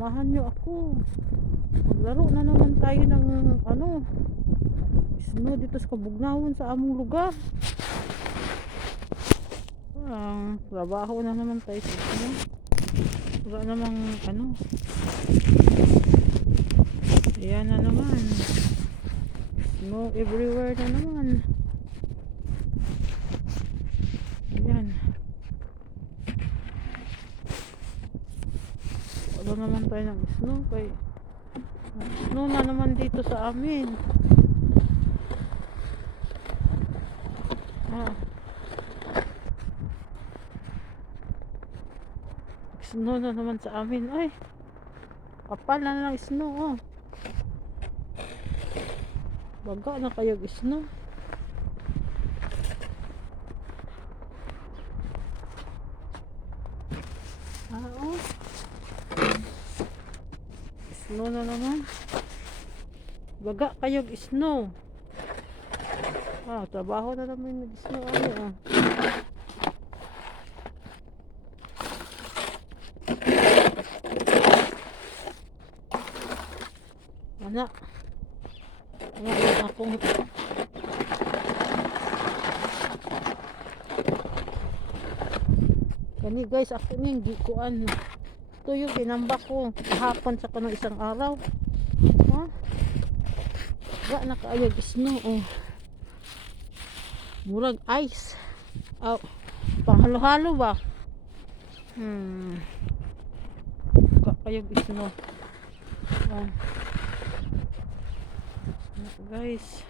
samahan nyo ako. Maglaro na naman tayo ng snow dito sa Kabugnawon sa among lugar. Trabaho na naman tayo sa wala namang ayan na naman, snow everywhere na naman. Ayan, wala naman tayo ng snow, kay snow na naman dito sa amin. Snow na naman sa amin. Ay, kapal na lang snow. Baga na kayo snow. Snow na naman. Baga kayo snow. Trabaho na naman yung snow. Anak, akong kani guys, ako niyang gikuan. Ito yung tinambak ko kahapon sa kanong isang araw. Wala na kaayag snow. Murag ice. Panghalo-halo ba? Kaayag snow. Guys,